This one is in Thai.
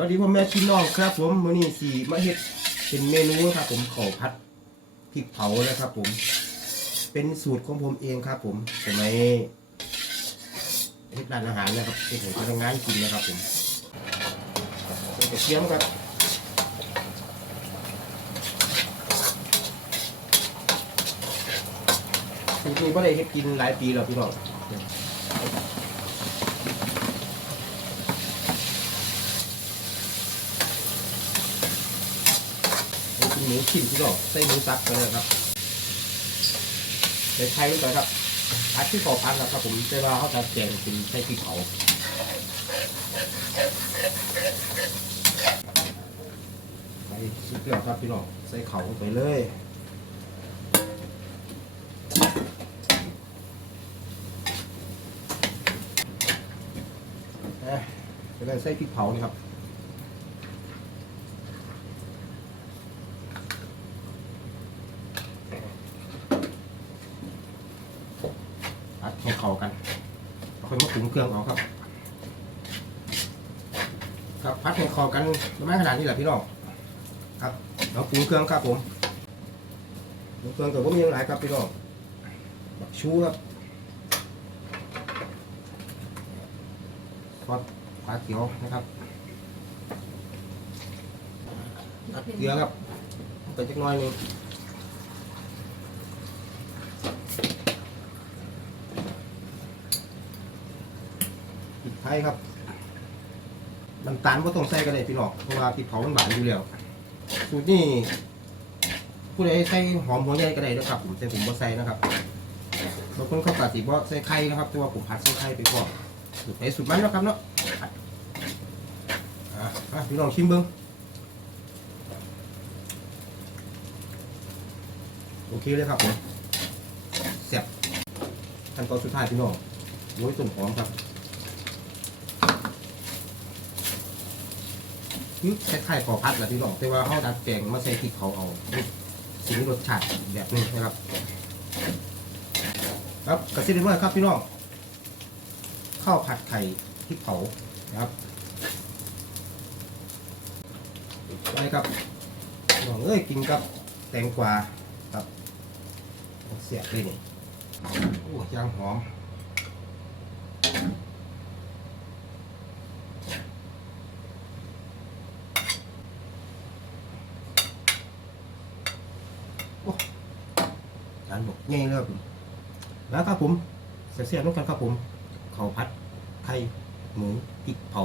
วัสดีพ่อแม่พี่น้องครับผมมื้อนี้สีมาเฮ็ดเป็นเมนูครับผมข้าวผัดพริกเผานะครับผม เป็นสูตรของผมเองครับผมสมัยเฮ็ดร้านอาหารนะครับเป็นของพนักงานกินนะครับผมเป็นกระเทียมครับสูตรนี้บ่ได้เฮ็ดกินหลายปีแล้วพี่น้อง หมูชิ้นที่เราใส่หมูสับไปเลยครับใส่ไข่ลงไปครับอัดที่ขอพันแล้วครับผมใส่ว่าเขาจะแกงเป็นใส่พริกเผาใส่สุดยอดครับพี่น้องใส่เขาลงไปเลยเอ้ยจะได้ใส่พริกเผานี่ครับ ให้เข้ากันค่อยมาปรุงเครื่องเอาครับ ครับพัดให้เข้ากันประมาณขนาดนี้แหละพี่น้องครับเราปรุงเครื่องครับผมปรุงเครื่องกับว่ามีอย่างไรครับพี่น้องบักชูครับทอดปลาเขียวนะครับเกลือครับไปจักน้อยนึง พริก ไทยครับน้ำตาลก็ต้องใส่กันเลยพี่น้องเพราะว่าพริกเผามันหวานอยู่แล้วสูตรนี้ผู้ใดใส่หอมหัวใหญ่ก็ได้นะครับผมแต่ผมบ่ใส่นะครับบางคนเขาตัดสิบ่ใส่ไข่นะครับ แต่ว่าผมผัดใส่ไข่ไปก่อนสูตรไหนสูตรมันนะครับเนาะอะพี่น้องชิมเบิ้งโอเคเลยครับผมเสียบขั้นตอนสุดท้ายพี่น้องโอ้ยต้นหอมครับ คือคล้ายๆขอพัดแหละพี่น้องแต่ว่าเขาดัดแปลงมาใส่พริกเขาเอาสีรสชาติแบบนี้นะครับครับกระซิบเมื่อครับพี่น้องข้าวผัดไข่พริกเผานะครับไปครับหน้องเอ้ยกินกับแตงกวาครับเสียบเลยนี่โอ้ยางหอม จานบอกง่ายเลยครับแล้วครับผมเสียเสียน้องกันครับผมข้าวผัดไข่หมูพริกเผา